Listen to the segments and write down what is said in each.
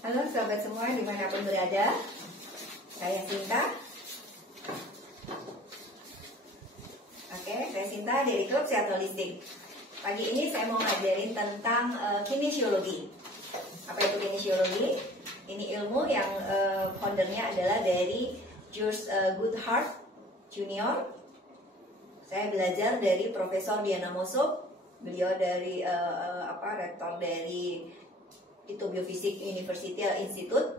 Halo sahabat semua dimanapun berada, saya Sinta. Saya Sinta dari Klub Sehat Holistik. Pagi ini saya mau ngajarin tentang kinesiologi. Apa itu kinesiologi? Ini ilmu yang foundernya adalah dari George Goodhart Junior. Saya belajar dari Profesor Diana Mosso. Beliau dari rektor dari itu Biofisik University Institute,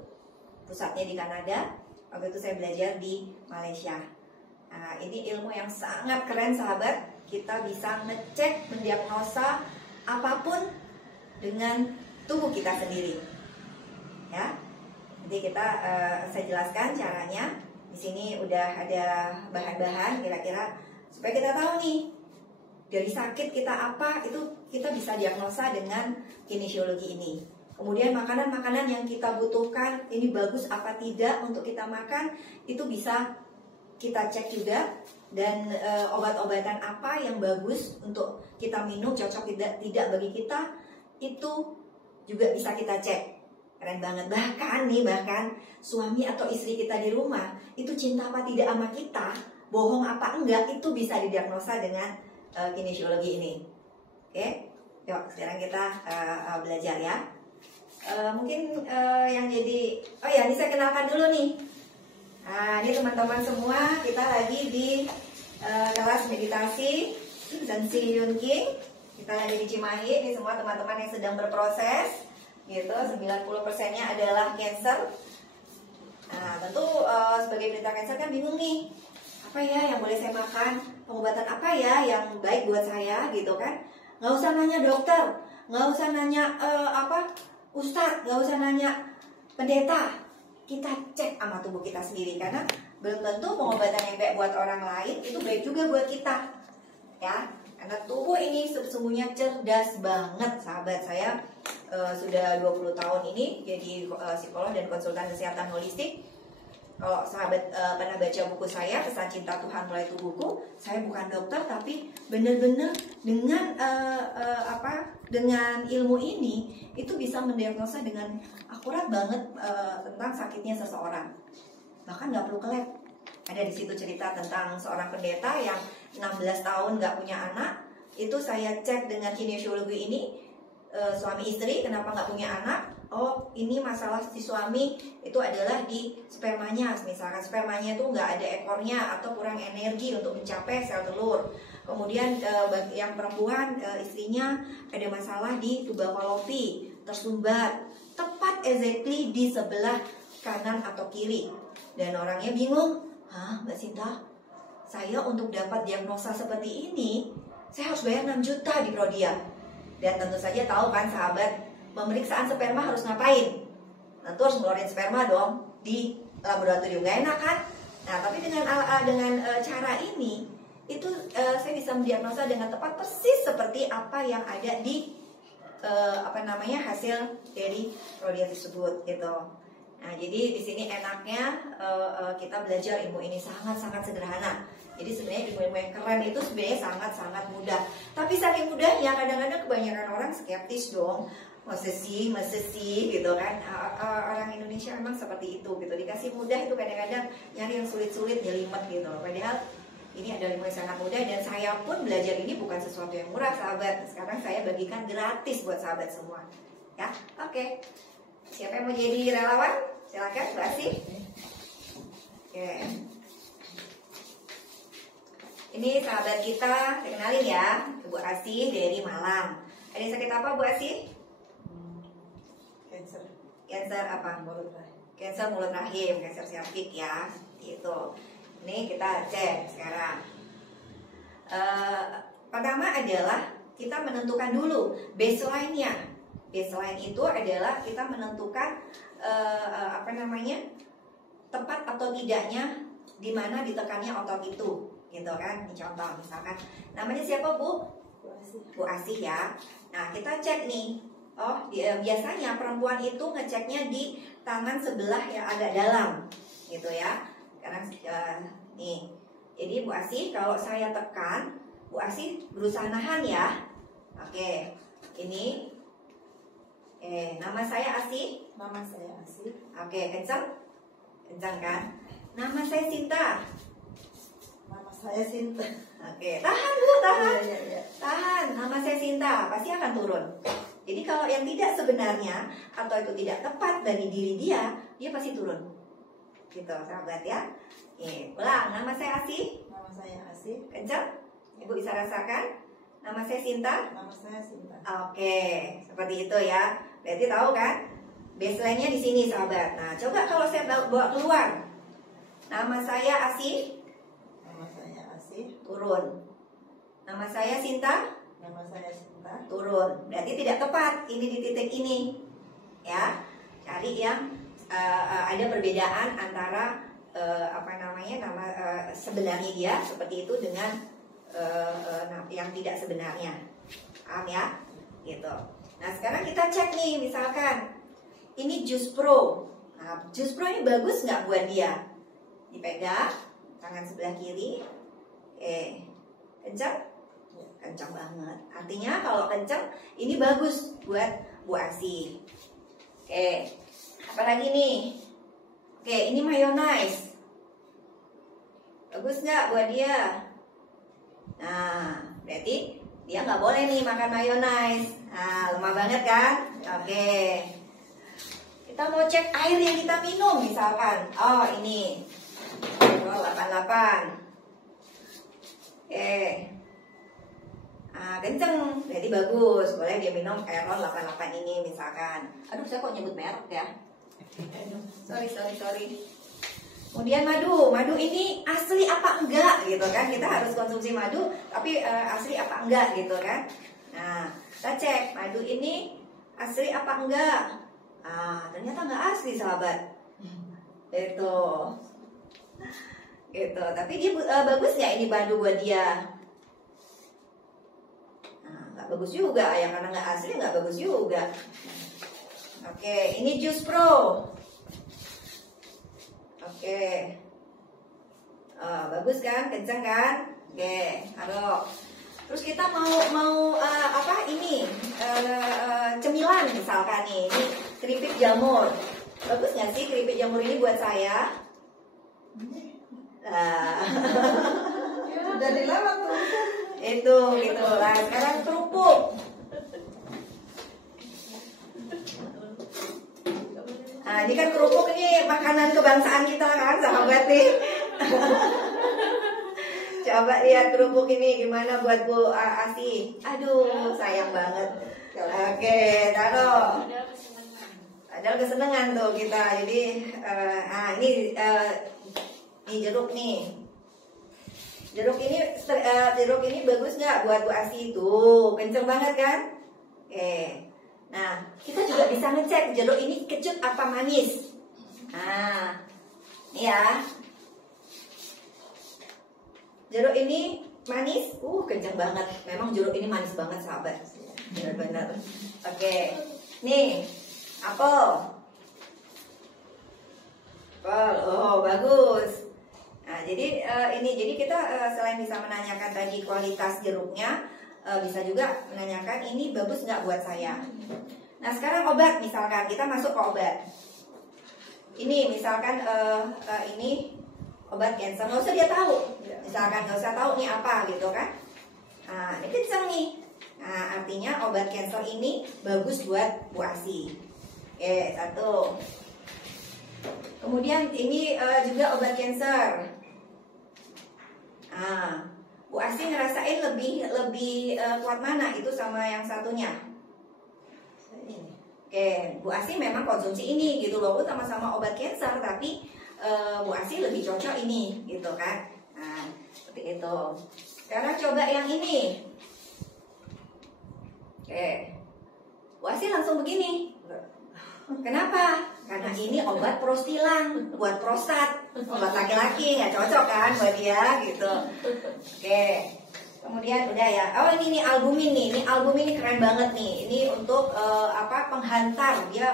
pusatnya di Kanada. Waktu itu saya belajar di Malaysia. Nah, ini ilmu yang sangat keren sahabat. Kita bisa ngecek, mendiagnosa apapun dengan tubuh kita sendiri. Ya, nanti saya jelaskan caranya. Di sini udah ada bahan-bahan kira-kira supaya kita tahu nih dari sakit kita apa, itu kita bisa diagnosa dengan kinesiologi ini. Kemudian makanan-makanan yang kita butuhkan, ini bagus apa tidak untuk kita makan, itu bisa kita cek juga. Dan obat-obatan apa yang bagus untuk kita minum, cocok tidak bagi kita, itu juga bisa kita cek. Keren banget. Bahkan suami atau istri kita di rumah, itu cinta apa tidak sama kita, bohong apa enggak, itu bisa didiagnosa dengan kinesiologi ini. Oke, yuk sekarang kita belajar ya. Mungkin yang jadi, ini saya kenalkan dulu nih. Nah, ini teman-teman semua, kita lagi di kelas meditasi Sensi Yun King. Kita lagi di Cimahi, ini semua teman-teman yang sedang berproses gitu. 90%-nya adalah cancer. Nah, tentu sebagai penderita cancer kan bingung nih, apa ya yang boleh saya makan, pengobatan apa ya yang baik buat saya gitu kan. Nggak usah nanya dokter, nggak usah nanya ustadz, nggak usah nanya pendeta. Kita cek sama tubuh kita sendiri, karena belum tentu pengobatan yang baik buat orang lain itu baik juga buat kita ya. Karena tubuh ini sesungguhnya cerdas banget sahabat. Saya sudah 20 tahun ini jadi psikolog dan konsultan kesehatan holistik. Kalau sahabat pernah baca buku saya, Pesan Cinta Tuhan Melalui Tubuhku, saya bukan dokter, tapi benar-benar dengan ilmu ini itu bisa mendiagnosa dengan akurat banget tentang sakitnya seseorang. Bahkan nggak perlu ke lab. Ada di situ cerita tentang seorang pendeta yang 16 tahun nggak punya anak. Itu saya cek dengan kinesiologi ini, suami istri kenapa nggak punya anak. Oh, ini masalah si suami itu adalah di spermanya. Misalkan spermanya itu nggak ada ekornya atau kurang energi untuk mencapai sel telur. Kemudian yang perempuan, istrinya ada masalah di tuba falopi, tersumbat, tepat exactly di sebelah kanan atau kiri. Dan orangnya bingung, Mbak Sinta, saya untuk dapat diagnosa seperti ini, saya harus bayar 6 juta di Prodia. Dan tentu saja tahu kan sahabat, pemeriksaan sperma harus ngapain? Tentu harus ngeluarin sperma dong di laboratorium, gak enak kan? Nah, tapi dengan cara ini, itu saya bisa mendiagnosa dengan tepat persis seperti apa yang ada di hasil dari Prodia tersebut gitu. Nah, jadi di sini enaknya kita belajar ilmu ini sangat-sangat sederhana. Jadi sebenarnya ilmu yang keren itu sebenarnya sangat-sangat mudah. Tapi saking mudahnya kadang-kadang kebanyakan orang skeptis dong. Masa sih gitu kan. Orang Indonesia memang seperti itu gitu. Dikasih mudah itu kadang-kadang nyari yang sulit-sulit jelimet gitu. Padahal ini adalah ilmu yang sangat mudah, dan saya pun belajar ini bukan sesuatu yang murah sahabat. Sekarang saya bagikan gratis buat sahabat semua. Ya, oke. Siapa yang mau jadi relawan? Silakan, Bu Asih. Oke. Ini sahabat kita, kenalin ya, Bu Asih dari Malang. Ada yang sakit apa, Bu Asih? Cancer apa? Mulut rahim. Cancer mulut rahim, cancer cervix ya. Itu. Ini kita cek sekarang. Pertama adalah kita menentukan dulu baseline-nya. Baseline itu adalah kita menentukan tepat atau tidaknya di mana ditekannya otot itu, gitu kan? Ini contoh misalkan namanya siapa, Bu? Bu Asih ya. Nah, kita cek nih. Oh, biasanya perempuan itu ngeceknya di tangan sebelah yang agak dalam, gitu ya. Karena nih, jadi Bu Asih kalau saya tekan, Bu Asih berusaha nahan ya. Oke, ini Nama saya Asih. Nama saya Asih. Oke, kencang? Kencang kan? Nama saya Sinta. Nama saya Sinta. Oke, tahan Bu, tahan. Iya. Tahan, nama saya Sinta, pasti akan turun. Jadi kalau yang tidak sebenarnya atau itu tidak tepat dari diri dia pasti turun. Gitu, sahabat ya. Ulang, nama saya Asih. Nama saya Asih. Kencang? Ibu bisa rasakan? Nama saya Sinta. Nama saya Sinta. Oke, seperti itu ya. Berarti tahu kan? Baseline-nya di sini, sahabat. Nah, coba kalau saya bawa keluar. Nama saya Asih. Nama saya Asih. Turun. Nama saya Sinta. Nama saya Sinta. Turun. Berarti tidak tepat. Ini di titik ini. Ya. Cari yang ada perbedaan antara nama sebenarnya dia seperti itu dengan yang tidak sebenarnya. Paham ya? Gitu. Nah, sekarang kita cek nih, misalkan ini Jus Pro. Nah, Jus Pro ini bagus nggak buat dia? Dipegang tangan sebelah kiri. Kencang? Kencang banget. Artinya kalau kencang ini bagus buat Bu Asih. Apa lagi nih? Ini mayonnaise. Bagus nggak buat dia? Nah, berarti dia nggak boleh nih makan mayonnaise. Nah, lemah banget kan? Oke. Kita mau cek air yang kita minum misalkan. Oh, ini. 88. Kenceng, berarti bagus. Boleh dia minum Error 88 ini misalkan. Aduh, saya kok nyebut merek ya? Sorry. Kemudian madu ini asli apa enggak gitu kan? Kita harus konsumsi madu, tapi asli apa enggak gitu kan? Nah, kita cek madu ini asli apa enggak? Ternyata enggak asli, sahabat. Itu. Gitu. Tapi dia bagus nggak ini madu buat dia? Nah, nggak bagus juga ya, karena nggak asli nggak bagus juga. Oke, ini Jus Pro. Oke. Bagus kan? Kencang kan? Oke, taruh. Terus kita mau apa ini? Cemilan misalkan nih. Ini keripik jamur. Bagus nggak sih keripik jamur ini buat saya? Udah dilewat tuh. Itu gitu. Nah, sekarang kerupuk. Nah, ini kan kerupuk ini makanan kebangsaan kita kan, sahabat nih. Coba lihat kerupuk ini gimana buat Bu Asih. Aduh, sayang banget. Oke, taruh. Ada kesenangan tuh kita. Jadi, ini jeruk nih. Jeruk ini bagus nggak buat Bu Asih? Tuh, kenceng banget kan? Nah, kita juga bisa ngecek jeruk ini kecut apa manis. Nah, ini ya. Jeruk ini manis, kenceng banget. Memang jeruk ini manis banget, sahabat. Benar-benar. Oke, nih, apel. Oh, bagus. Nah, jadi jadi kita selain bisa menanyakan tadi kualitas jeruknya, bisa juga menanyakan ini bagus nggak buat saya. Nah, sekarang obat misalkan kita masuk ke obat. Ini misalkan ini obat cancer, nggak usah dia tahu. Misalkan nggak usah tahu nih apa gitu kan. Nah, ini kenceng nih. Nah, artinya obat cancer ini bagus buat Bu Asih. Satu. Kemudian ini juga obat cancer. Nah, Bu Asih ngerasain lebih kuat mana itu sama yang satunya? Bu Asih memang konsumsi ini gitu loh, sama-sama obat cancer, tapi Bu Asih lebih cocok ini gitu kan. Nah, seperti itu. Sekarang coba yang ini. Bu Asih langsung begini. Kenapa? Karena ini obat prostilan buat prostat, obat laki-laki nggak cocok kan buat dia gitu. Kemudian udah ya. Oh, ini nih albumin nih. Ini albumin ini keren banget nih. Ini untuk penghantar. Dia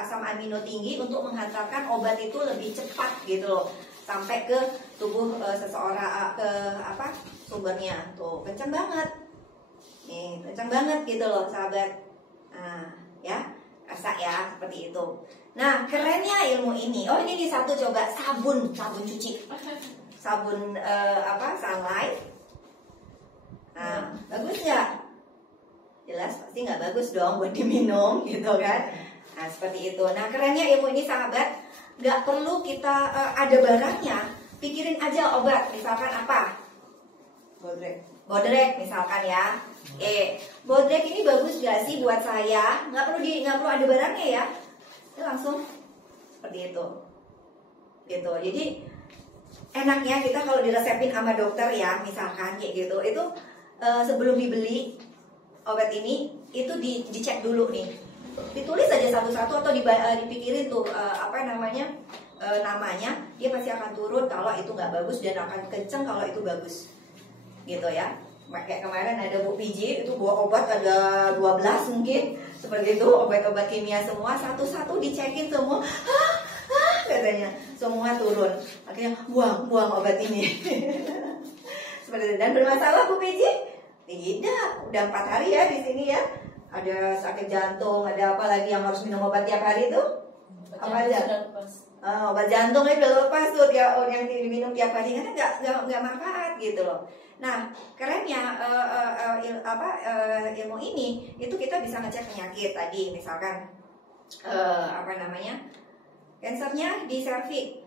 asam amino tinggi untuk menghantarkan obat itu lebih cepat gitu loh, sampai ke tubuh seseorang, ke sumbernya. Tuh, kenceng banget. Nih, kenceng banget gitu loh, sahabat. Nah, ya. Masak ya, seperti itu. Nah, kerennya ilmu ini, oh ini di satu coba sabun cuci, sabun sunlight. Nah, bagus nggak? Jelas pasti nggak bagus dong buat diminum gitu kan. Nah seperti itu. Nah kerennya ilmu ini sahabat, nggak perlu kita ada barangnya, pikirin aja obat. Misalkan apa? Bodrek misalkan ya. Bodrek ini bagus gak sih buat saya? Nggak perlu ada barangnya ya. Itu langsung seperti itu. Gitu. Jadi enaknya kita kalau diresepin sama dokter ya, misalkan kayak gitu, itu sebelum dibeli obat ini itu dicek dulu nih, ditulis aja satu-satu atau dipikirin tuh namanya dia pasti akan turun kalau itu nggak bagus dan akan kenceng kalau itu bagus gitu ya. Kayak kemarin ada Bu Piji itu bawa obat ada 12 mungkin seperti itu, obat-obat kimia semua satu-satu dicekin semua, katanya semua turun, akhirnya buang obat ini. Seperti itu. Dan bermasalah Bu Piji? Tidak, udah 4 hari ya di sini ya. Ada sakit jantung, ada apa lagi yang harus minum obat tiap hari itu? Apa aja? Obat jantung itu udah lepas tuh yang diminum tiap hari karena nggak manfaat gitu loh. Nah kerennya ilmu ini itu kita bisa ngecek penyakit tadi, misalkan kansernya di serviks,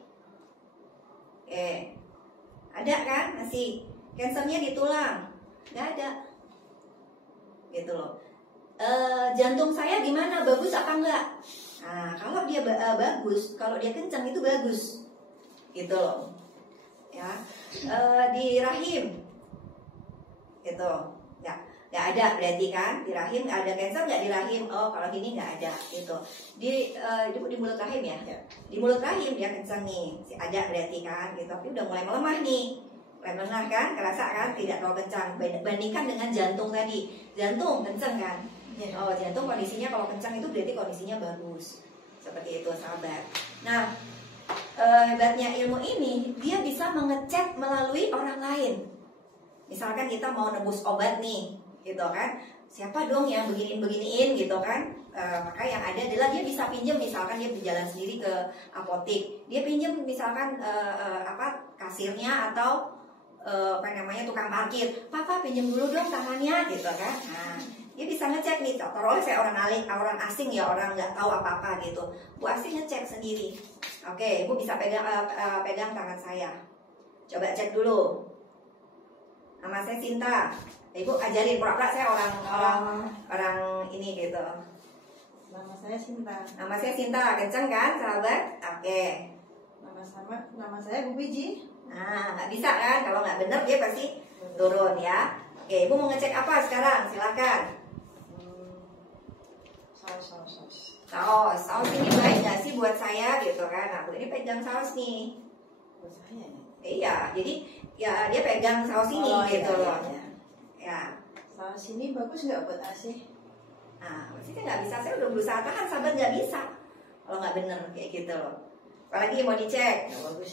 ada kan masih, kansernya di tulang nggak ada gitu loh. Jantung saya gimana, bagus apa enggak? Nah kalau dia bagus, kalau dia kencang itu bagus gitu loh ya. Di rahim gitu nggak ada berarti kan, di rahim nggak ada kanker, nggak di rahim, oh kalau gini nggak ada gitu. Di mulut rahim ya, di mulut rahim dia kencang nih, ada berarti kan gitu, tapi udah mulai melemah nih. Melemah kan, kerasa kan, tidak terlalu kencang. Bandingkan dengan jantung tadi, jantung kencang kan. Oh jantung kondisinya kalau kencang itu berarti kondisinya bagus. Seperti itu sahabat. Nah hebatnya ilmu ini, dia bisa mengecek melalui orang lain. Misalkan kita mau nebus obat nih, gitu kan, siapa dong yang beginiin gitu kan. Maka yang ada adalah dia bisa pinjam, misalkan dia berjalan sendiri ke apotek, dia pinjam misalkan kasirnya atau tukang parkir, papa pinjam dulu dong tangannya gitu kan. Nah dia bisa ngecek nih, taruhlah saya orang asing ya, orang nggak tahu apa-apa gitu, Bu Asih ngecek sendiri. Oke, Ibu bisa pegang tangan saya, coba cek dulu. Nama saya Sinta, Ibu ajarin pura-pura saya orang ini gitu. Nama saya Sinta. Nama saya Sinta, kenceng kan sahabat? Oke. Nama saya Bu Piji. Nah, nggak bisa kan? Kalau nggak bener dia pasti turun ya. Oke, Ibu mau ngecek apa sekarang? Silakan. Saus ini baik nggak sih buat saya gitu kan? Aku ini pegang saus nih. Buat saya ya? Iya, jadi ya dia pegang saus ini gitu loh. Ya. Saus ini bagus nggak buat Asih? Nah, maksudnya nggak bisa. Saya udah berusaha tahan, sahabat nggak bisa. Kalau nggak bener kayak gitu loh. Apalagi mau dicek. Nggak bagus.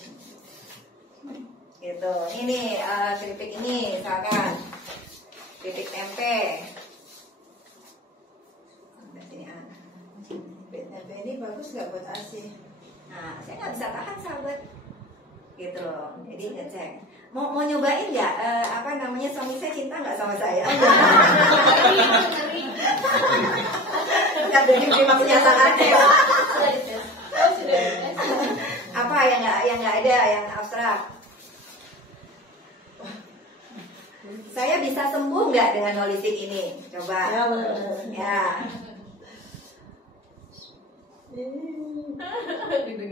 Gitu. Ini keripik ini misalkan keripik tempe. Tempe ini bagus nggak buat Asih? Nah, saya nggak bisa tahan sahabat. Gitu loh. Jadi ngecek. Mau nyobain nggak? Suami saya cinta nggak sama saya? Nggak jadi terima kenyataannya. Apa yang nggak ada, yang abstrak? Saya bisa sembuh nggak dengan holistik ini? Coba. Ya.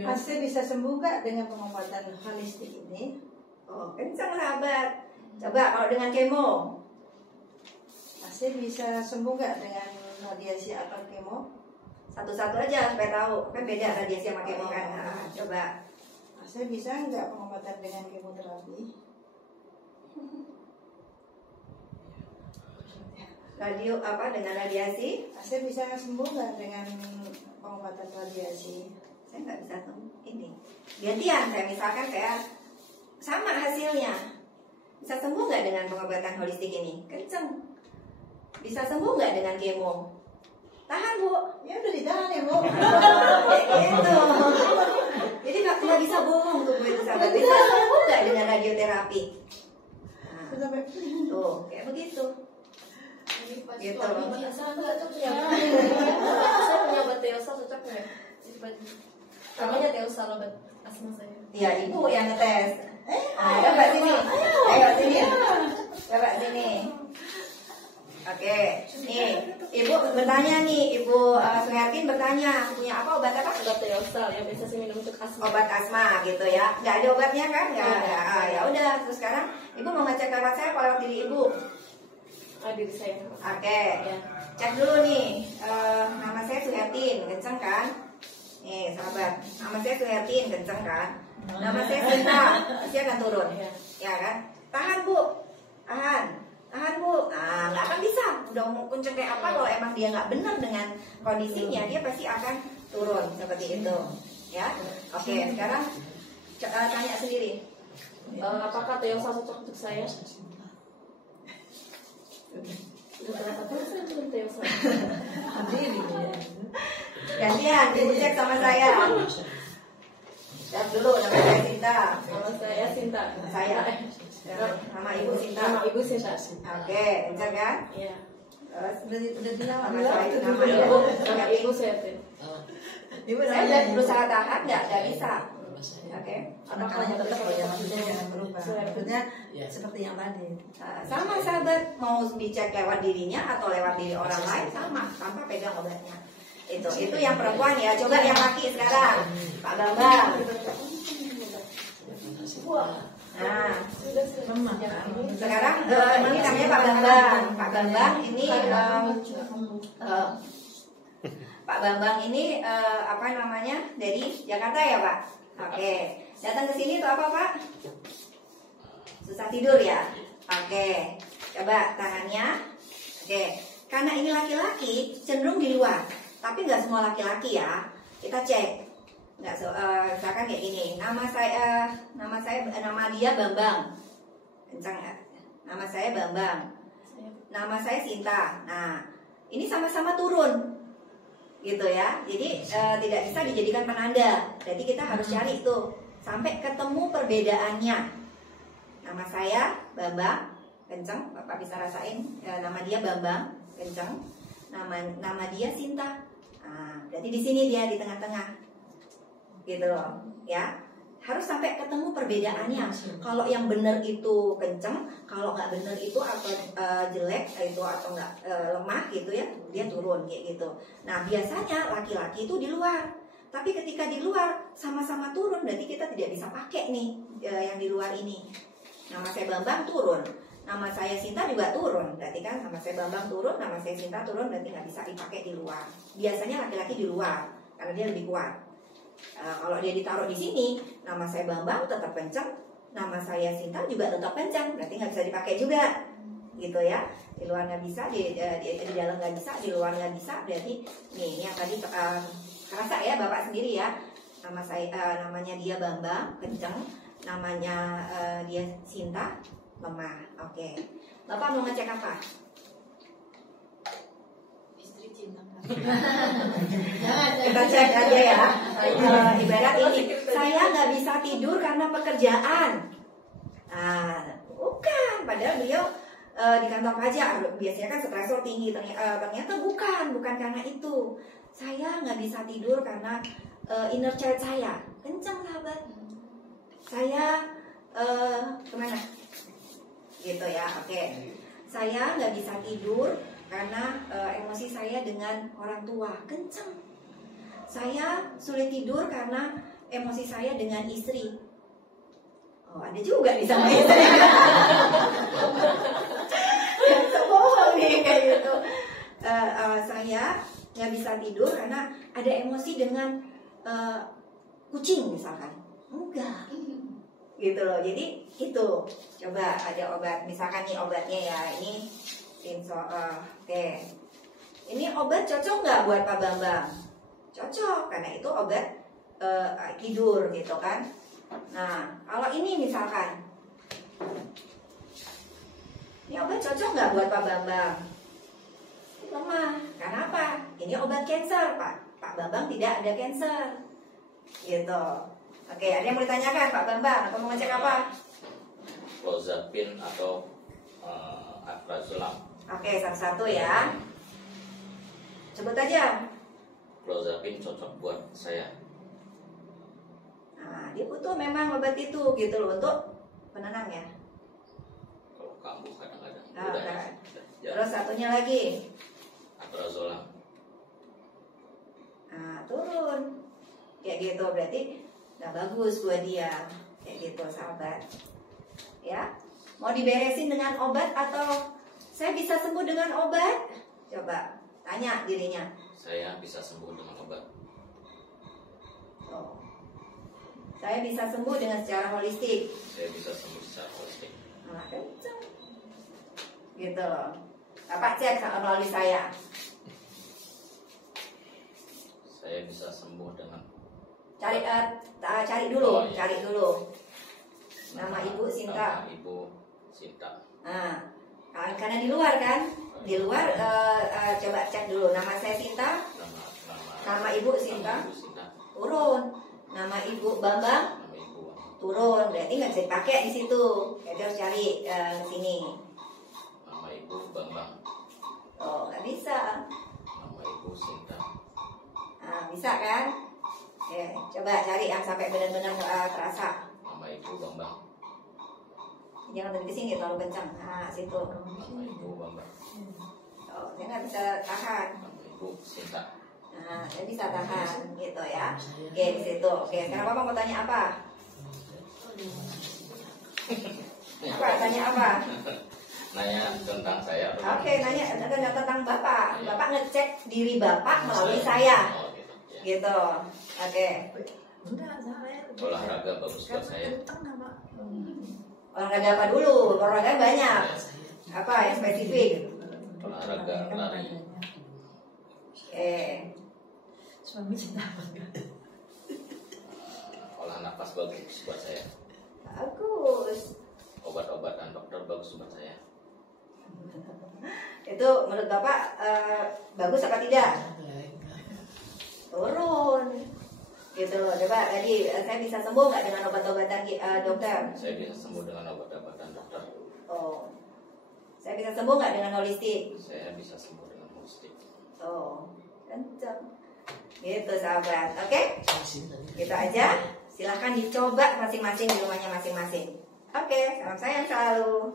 Asih bisa sembuh nggak dengan pengobatan holistik ini? Oh, kencang sahabat. Coba kalau dengan kemo. Asih bisa sembuh nggak dengan radiasi atau kemo? Satu-satu aja supaya tahu. Kan beda radiasi sama kemo kan. Nah, coba. Asih bisa nggak pengobatan dengan kemoterapi? Dengan radiasi? Asih bisa sembuh nggak dengan pengobatan radiasi? Saya nggak bisa ini. Gantian, saya sama hasilnya. Bisa sembuh nggak dengan pengobatan holistik ini? Kenceng. Bisa sembuh nggak dengan kemo? Tahan Bu. Ya udah ditahan ya Bu. Gitu. Jadi nggak bisa bohong tuh Bu itu sahabat. Bisa sembuh nggak dengan radioterapi? Nah, Sampai tuh kayak begitu. Gitu. Saya punya obat Teosa cocok nggak? Namanya Teosa obat asma saya. Ya ibu yang ngetes. Coba sini. Ayo sini. Coba sini. Oke, nih ibu bertanya nih, Ibu Suhertin bertanya punya apa, obat apa? Obat Teosa yang biasa saya minum untuk asma. Obat asma gitu ya, nggak ada obatnya kan? Nggak ada. Ya udah, terus sekarang ibu mau ngecek lewat saya, kalau lewat diri ibu. Diri saya. Oke, cek dulu nih. Nama saya Suhertin, kenceng kan? Nih sahabat, nama saya Suhertin, kenceng kan? Nama saya Sinta, pasti akan turun, ya kan? Tahan Bu, tahan Bu. Nah, nggak akan bisa. Udah mau kunceng kayak apa, kalau emang dia nggak benar dengan kondisinya, dia pasti akan turun seperti itu, ya. Oke, sekarang tanya sendiri. Apakah Teosa cocok untuk saya? Udah berapa tahun saya minum Teosa? Gantian, ibu cek sama saya. Cek dulu, nama saya Sinta. Nama saya Sinta. Saya. Nama ibu Sinta. Nama ibu Sinta. Oke, cek kan? Iya. Terus udah bilang nama saya, nama Ibu, ibu. nama ibu Suhertin. Ibu Saya udah berusaha tahan, nggak bisa. Oke. Makanya tetap ya, maksudnya jangan berubah. Maksudnya seperti yang tadi. Sama sahabat, mau dicek lewat dirinya atau lewat diri orang lain sama, tanpa pegang obatnya. Itu yang perempuan ya. Coba yang laki sekarang, Pak Bambang. Nah, sekarang ini namanya Pak Bambang. Pak Bambang ini Pak Bambang ini apa namanya, dari Jakarta ya Pak? Oke, datang ke sini tuh apa Pak? Susah tidur ya? Oke, coba tangannya. Oke, karena ini laki-laki cenderung di luar, tapi nggak semua laki-laki ya. Kita cek. Nggak misalkan kayak gini. Nama dia Bambang. Kencang nggak? Nama saya Bambang. Nama saya Sinta. Nah, ini sama-sama turun. Gitu ya. Jadi tidak bisa dijadikan penanda. Jadi kita harus cari itu sampai ketemu perbedaannya. Nama saya Bambang, kenceng, Bapak bisa rasain. Nama dia Bambang, kenceng. Nama dia Sinta. Nah, jadi di sini dia di tengah-tengah. Gitu loh, ya. Harus sampai ketemu perbedaannya. Kalau yang benar itu kenceng, kalau nggak benar itu atau jelek itu atau nggak lemah gitu ya, dia turun kayak gitu. Nah biasanya laki-laki itu di luar, tapi ketika di luar sama-sama turun, berarti kita tidak bisa pakai nih yang di luar ini. Nama saya Bambang turun, nama saya Sinta juga turun, berarti kan nama saya Bambang turun, nama saya Sinta turun, berarti nggak bisa dipakai di luar. Biasanya laki-laki di luar karena dia lebih kuat. Kalau dia ditaruh di sini, nama saya Bambang tetap kencang, nama saya Sinta juga tetap kencang, berarti nggak bisa dipakai juga, gitu ya. Di luar nggak bisa, di dalam nggak bisa, di luar nggak bisa, berarti nih ini yang tadi kerasa ya Bapak sendiri ya. Namanya dia Bambang kencang, namanya dia Sinta lemah. Oke, Bapak mau ngecek apa? Kita cek aja ya. Ibarat ini, saya nggak bisa tidur karena pekerjaan. Bukan, padahal beliau di kantor pajak biasanya kan stresor tinggi. Ternyata bukan karena itu. Saya nggak bisa tidur karena inner child saya kencang sahabat. Saya kemana? Gitu ya. Oke. Saya nggak bisa tidur karena emosi saya dengan orang tua kencang. Saya sulit tidur karena emosi saya dengan istri. Oh, ada juga nih sama istri. Bohong nih kayak gitu. Saya nggak bisa tidur karena ada emosi dengan kucing misalkan. Enggak. Gitu loh. Jadi itu. Coba ada obat. Misalkan nih obatnya ya ini. Oke. Ini obat cocok nggak buat Pak Bambang? Cocok, karena itu obat tidur gitu kan. Nah, kalau ini misalkan, ini obat cocok nggak buat Pak Bambang? lemah. Karena apa? Ini obat cancer, Pak Bambang tidak ada cancer. Gitu. Oke, ada yang mau ditanyakan Pak Bambang atau mau ngecek apa? Clozapine atau alprazolam. Oke, satu-satu ya. Sebut aja. Clozapine cocok buat saya. Nah, dia butuh memang obat itu gitu loh untuk penenang ya. Kalau kambuh kadang-kadang. Nah, Udah nah. ya. Terus satunya lagi. Alprazolam. Nah, turun. Kayak gitu berarti nggak bagus buat dia. Kayak gitu sahabat. Ya. Mau diberesin dengan obat atau saya bisa sembuh dengan obat? Coba tanya dirinya. Saya bisa sembuh dengan obat. Oh. Saya bisa sembuh dengan secara holistik. Saya bisa sembuh secara holistik. Nah, kenceng. Gitu loh. Bapak cek melalui saya. Saya bisa sembuh dengan Cari dulu, Oh, iya. cari dulu. Nama Ibu Sinta. Nama Ibu Sinta. Nah, karena di luar kan, di luar coba cek dulu. Nama saya Sinta, nama Ibu Sinta Nama Ibu Sinta. turun. Nama Ibu Bambang Nama Ibu. turun. Berarti nggak bisa dipakai di situ. Jadi harus cari ke sini. Nama Ibu Bambang. Oh, nggak bisa. Nama Ibu Sinta. Nah, bisa kan? Ya, coba cari yang sampai benar-benar terasa. Nama Ibu Bambang. Jangan dari sini terlalu kencang. Nah, situ. Nama Ibu Bambang. Oh, saya nggak bisa tahan. Nama Ibu Sinta. Nah, saya bisa tahan gitu ya. Oke, di situ. Oke, sekarang Bapak mau tanya apa? Apa? Tanya apa? Nanya tentang saya. Oke, nanya tentang Bapak. Bapak ngecek diri Bapak melalui saya. Oh, gitu. Ya. Gitu. Oke. Enggak, saya Olahraga bagus buat saya. kentang apa? Olahraga apa dulu? Olahraga banyak. Apa yang spesifik? Olahraga lari. Oke. Suami cinta banget. Olah nafas bagus buat saya. Bagus. Obat-obatan dokter bagus buat saya. Itu menurut Bapak bagus apa tidak? Turun. Gitu loh. Coba tadi saya bisa sembuh nggak dengan obat-obatan dokter? Saya bisa sembuh dengan obat-obatan dokter. Oh. Saya bisa sembuh nggak dengan holistik? Saya bisa sembuh dengan holistik. Oh, kenceng. Gitu sahabat. Oke? Gitu aja. Silahkan dicoba masing-masing di rumahnya masing-masing. Oke, salam sayang selalu.